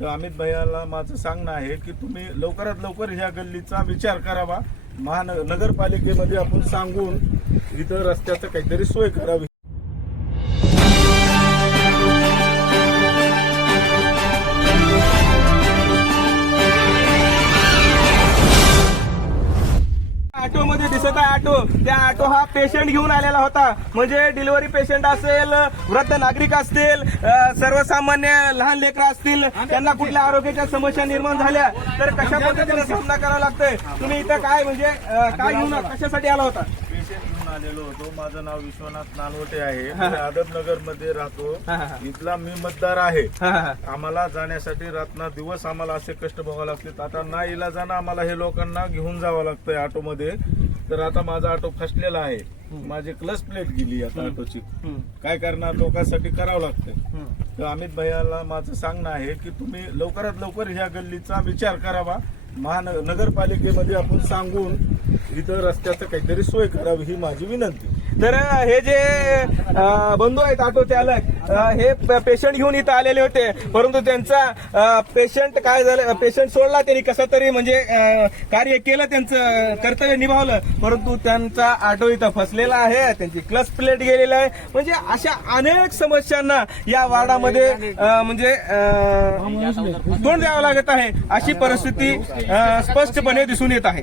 तर अमित भैयाला माझं सांगणं आहे की तुम्ही लवकरात लवकर ह्या गल्लीचा विचार करावा. महानगरपालिकेमध्ये नगरपालिकेमध्ये आपण सांगून इथं रस्त्याचं काहीतरी सोय करावी. ऑटो मध्ये दिसत आहे ऑटो. त्या ऑटो हा पेशंट घेऊन आलेला होता. म्हणजे डिलिव्हरी पेशंट असेल वृद्ध नागरिक असतील सर्वसामान्य लहान लेकरं असतील त्यांना कुठल्या आरोग्याच्या समस्या निर्माण झाल्या तर कशा पद्धतीने सामना करावा लागतोय? तुम्ही इथं काय म्हणजे काय घेऊन कशासाठी आला होता? आलेलो होतो. माझं नाव विश्वनाथ नानवटे आहे. मी आदबनगरमध्ये राहतो. इथला मी मतदार आहे. आम्हाला जाण्यासाठी रात्र दिवस आम्हाला असे कष्ट भोगावे लागतात. आता ना इलाजानं आम्हाला हे लोकांना घेऊन जावं लागतंय ऑटोमध्ये. तर आता माझा ऑटो फसलेला आहे. माझी क्लच प्लेट गेली आता ऑटोची. काय करणार लोकांसाठी करावं लागतंय. हम्म. तर अमित भैयाला माझं सांगणं आहे की तुम्ही लवकरात लवकर ह्या गल्लीचा विचार करावा. महानगर नगरपालिकेमध्ये आपण सांगून इथं रस्त्याचं काहीतरी सोय करावी ही माझी विनंती. तर हे जे बंधू आहेत ऑटो चालक हे पेशंट घेऊन इथं आलेले होते. परंतु त्यांचा पेशंट काय झालं पेशंट सोडला त्यांनी कसं तरी म्हणजे कार्य केलं त्यांचं कर्तव्य निभावलं. परंतु त्यांचा ऑटो इथं फसलेला आहे त्यांची क्लच प्लेट गेलेला आहे. म्हणजे अशा अनेक समस्यांना या वार्डामध्ये म्हणजे तोंड द्यावं लागत आहे. अशी परिस्थिती स्पष्टपणे दिसून येत आहे.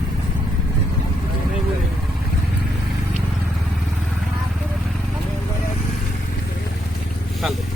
tardes.